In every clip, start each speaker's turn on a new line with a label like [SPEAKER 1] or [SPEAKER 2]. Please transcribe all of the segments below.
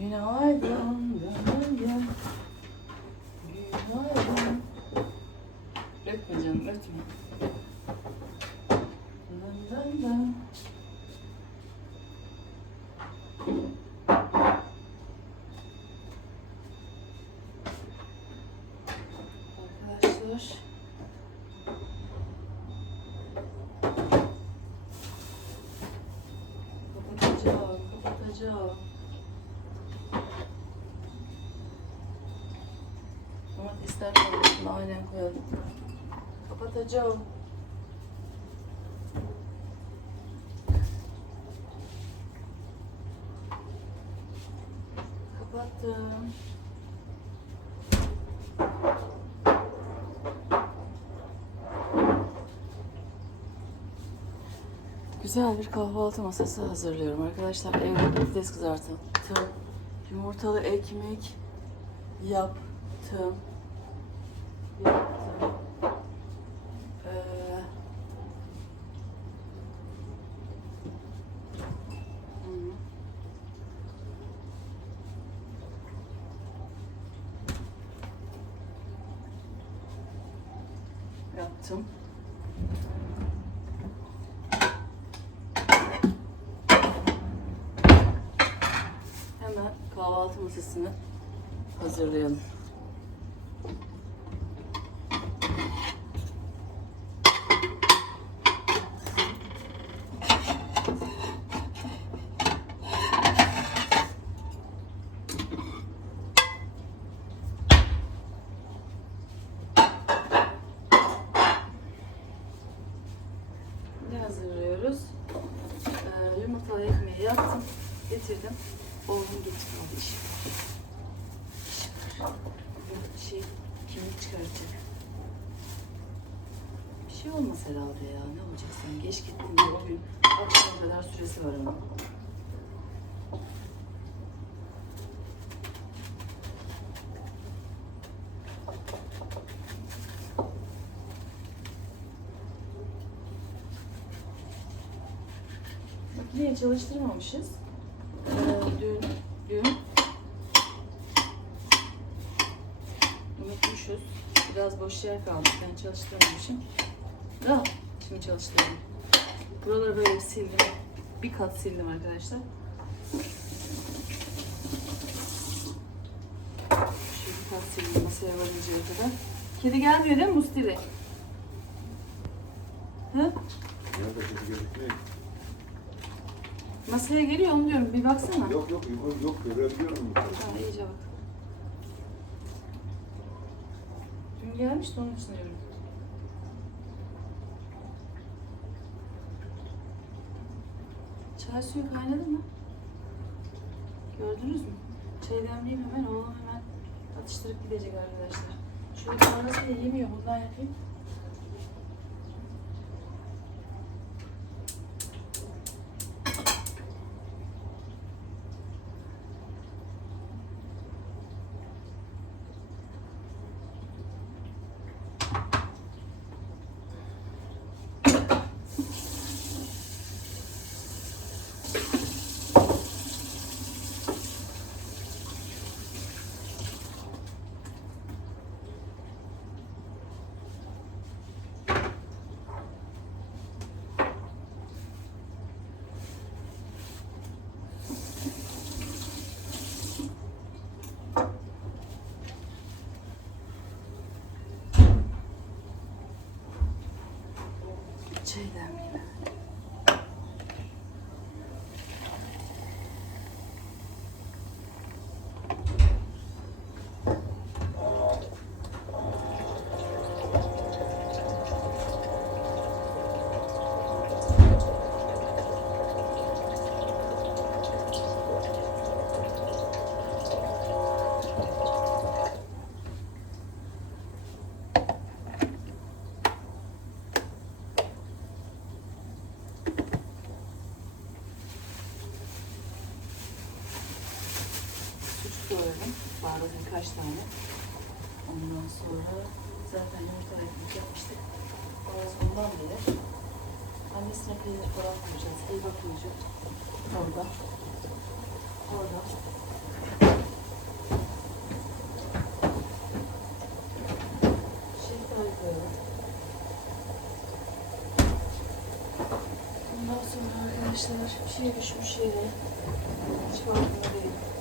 [SPEAKER 1] Günaydın, günaydın. Günaydın. Öpme canım, öpme. Dın dın dın. Arkadaşlar. Kapatacağım, kapatacağım. Domatesler kalmasını aynen koyalım. Kapatacağım. Kapattım. Güzel bir kahvaltı masası hazırlıyorum arkadaşlar. Evde patates kızarttım. Yumurtalı ekmek. Yaptım. Ee, hı. Yaptım. Hemen kahvaltı masasını hazırlayalım. Ne hazırlıyoruz? Ee, yumurtalı ekmeği yaptım, getirdim. Oğlum getirmedi işi var. İşi var. Bugün şey, kimlik çıkartacak. Bir şey olmaz herhalde ya. Ne olacak sen? Geç gittin diye o gün akşama kadar süresi var ama. Makineyi çalıştırmamışız. Ee, dün, dün unutmuşuz. Biraz boş yer kalmış. Ben çalıştırmamışım. Da şimdi çalıştırdım. Buraları böyle bir sildim. Bir kat sildim arkadaşlar. Şu bir kat sildim masaya varıncaya kadar. Kedi gelmiyor değil mi Mustiri? Hı?
[SPEAKER 2] Nerede kedi gözükmüyor?
[SPEAKER 1] Masaya geliyor onu diyorum. Bir baksana.
[SPEAKER 2] Yok yok yok yok görebiliyorum.
[SPEAKER 1] Ha, iyice bak. Dün gelmişti onun için diyorum. Çay suyu kaynadı mı? Gördünüz mü? Çay demleyeyim hemen oğlum hemen atıştırıp gidecek arkadaşlar. Şöyle sonrasında yemiyor bundan yapayım. Çay demleyeyim bakın kaç tane. Ondan sonra zaten yumurta ekmek yapmıştık. Biraz bundan bilir. Annesine peynir falan koyacağız. Eyvah koyacağım. Orada. Orada. Ondan sonra arkadaşlar bir şey düşmüş yere. Hiç farkında değilim.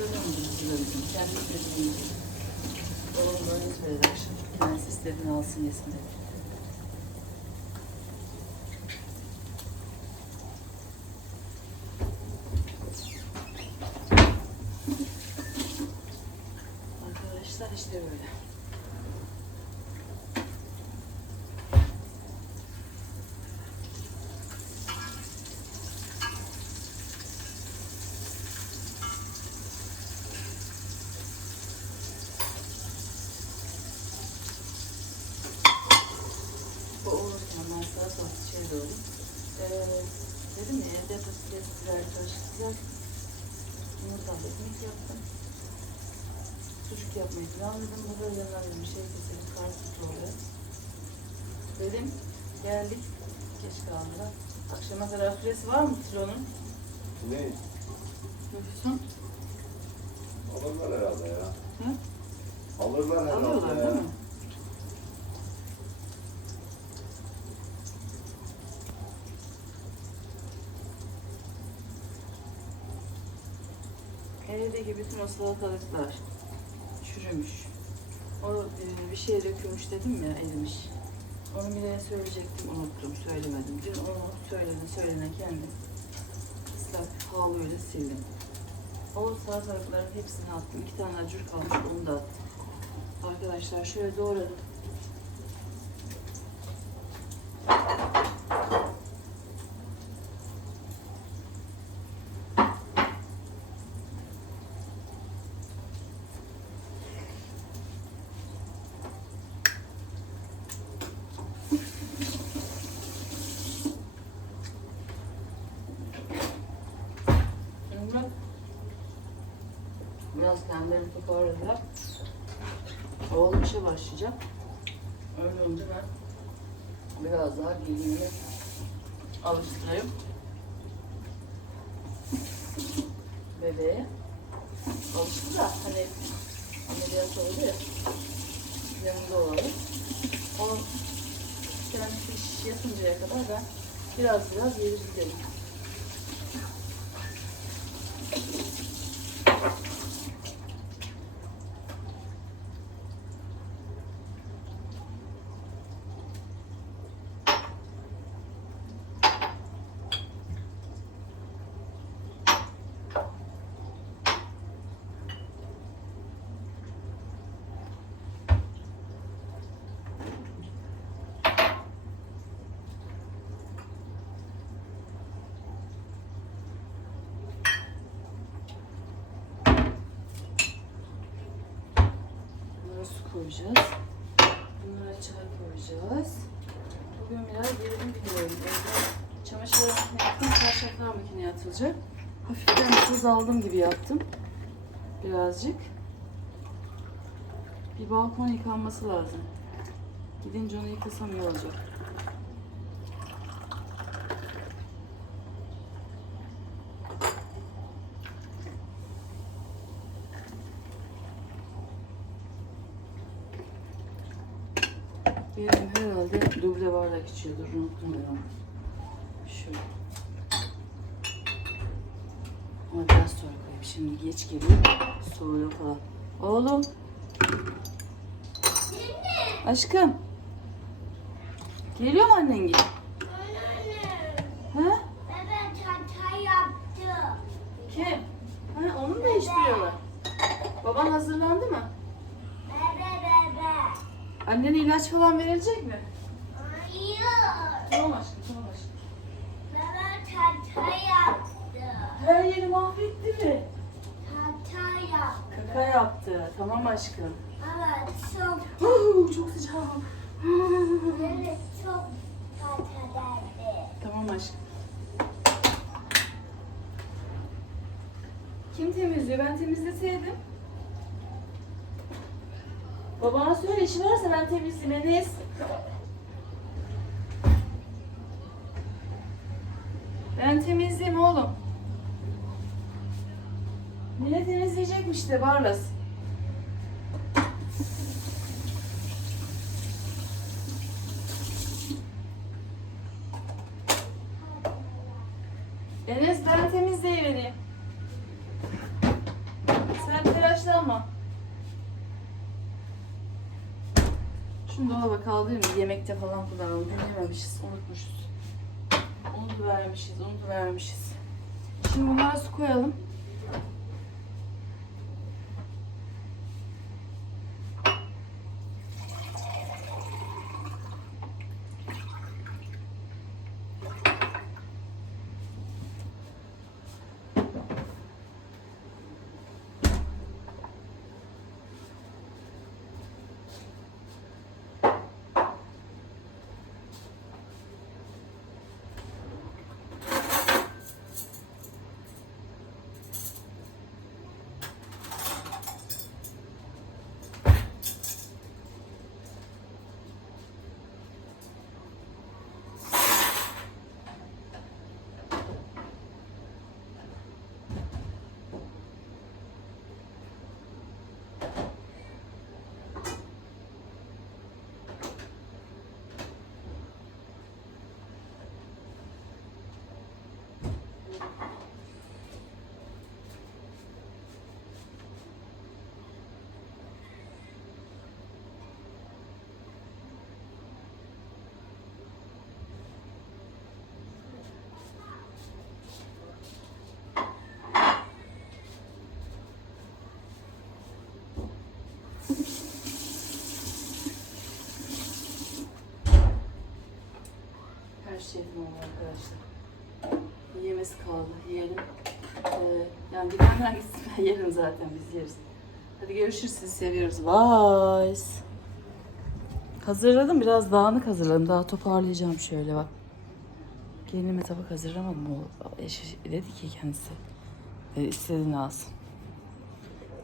[SPEAKER 1] Sabah hazırlamadım hazırladım. Kendi istediğim gibi. Babam böyle söyledi akşam. Kendisi istediğini alsın yesin dedi. Arkadaşlar işte böyle. O sağa sonra şey doğru. Ee, dedim ya evde patates güzel, karışık güzel. Yumurtalı ekmek yaptım. Sucuk yapmayı planladım. Bu böyle dedim şey keselim, karpuz oluyor. Dedim, geldik. Geç kaldı. Akşama kadar süresi var mı kilonun?
[SPEAKER 2] Ne?
[SPEAKER 1] Nüfusun?
[SPEAKER 2] Alırlar herhalde ya.
[SPEAKER 1] Hı?
[SPEAKER 2] Alırlar herhalde
[SPEAKER 1] Alıyorlar
[SPEAKER 2] ya.
[SPEAKER 1] değil mi? Evdeki bütün o salatalıklar çürümüş. O e, bir şey dökülmüş dedim ya erimiş. Onu bile söyleyecektim unuttum söylemedim. Dün onu söyledim söylene kendim. Islak havluyla sildim. O salatalıkların hepsini attım. İki tane acur kalmış onu da attım. Arkadaşlar şöyle doğradım. Şimdi biraz kendilerini toparladılar. Oğlum işe başlayacak. Öyle olunca ben biraz daha geleyim alıştırayım. Bebeğe. Alıştı da hani ameliyat oldu ya. Yanında olalım. O kendisi iş yapıncaya kadar ben biraz biraz gelir giderim. Bunlara su koyacağız. Bunlara çay koyacağız. Bugün biraz yerini biliyorum. Evde çamaşırları makineye attım. Çarşaflar makineye atılacak. Hafiften tuz aldım gibi yaptım. Birazcık. Bir balkon yıkanması lazım. Gidince onu yıkasam iyi olacak. Benim herhalde duble bardak içiyordur. Onu. Şöyle. Ama biraz sonra koyayım. Şimdi geç geliyor. Soğuyor falan. Oğlum. Aşkım. Geliyor mu annen gibi? Ha?
[SPEAKER 3] Bebe çanta yaptı.
[SPEAKER 1] Kim? Ha, onu mu değiştiriyorlar? Baban hazırlandı mı? Annene ilaç falan verilecek mi?
[SPEAKER 3] Hayır.
[SPEAKER 1] Tamam aşkım, tamam aşkım.
[SPEAKER 3] Bebe çanta yaptı.
[SPEAKER 1] Her yeri mahvetti mi?
[SPEAKER 3] Çanta yaptı.
[SPEAKER 1] Kaka yaptı. Tamam aşkım.
[SPEAKER 3] Evet çok
[SPEAKER 1] Huu, Çok sıcak.
[SPEAKER 3] bebe çok pataterdi.
[SPEAKER 1] Tamam aşkım. Kim temizliyor? Ben temizleseydim. Babana söyle işi varsa ben temizleyeyim Enes. Ben temizleyeyim oğlum. Mine temizleyecekmiş de Barlas. Enes ben temizleyivereyim. Sen telaşlanma. Şunu dolaba kaldırayım mı? Yemekte falan kullanalım. Dün yememişiz, unutmuşuz. Unutuvermişiz, unutuvermişiz. Şimdi bunlara su koyalım. Şey tamam arkadaşlar. Yiyemesi kaldı. Yiyelim. Ee, yani gidenler gitsin ben yerim zaten biz yeriz. Hadi görüşürüz sizi seviyoruz. Bye. Hazırladım biraz dağınık hazırladım. Daha toparlayacağım şöyle bak. Kendime tabak hazırlamadım. O eşi dedi ki kendisi. E, istediğini alsın.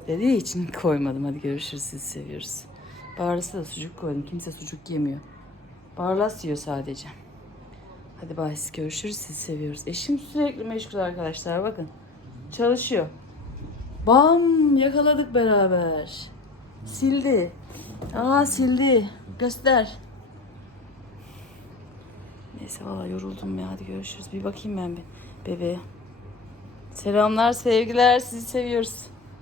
[SPEAKER 1] Dediği için koymadım. Hadi görüşürüz sizi seviyoruz. Barlas'a da sucuk koydum. Kimse sucuk yemiyor. Barlas yiyor sadece. Hadi siz görüşürüz. Sizi seviyoruz. Eşim sürekli meşgul arkadaşlar. Bakın. Çalışıyor. Bam yakaladık beraber. Sildi. Aa sildi. Göster. Neyse valla yoruldum ya. Hadi görüşürüz. Bir bakayım ben bir bebeğe. Selamlar, sevgiler. Sizi seviyoruz.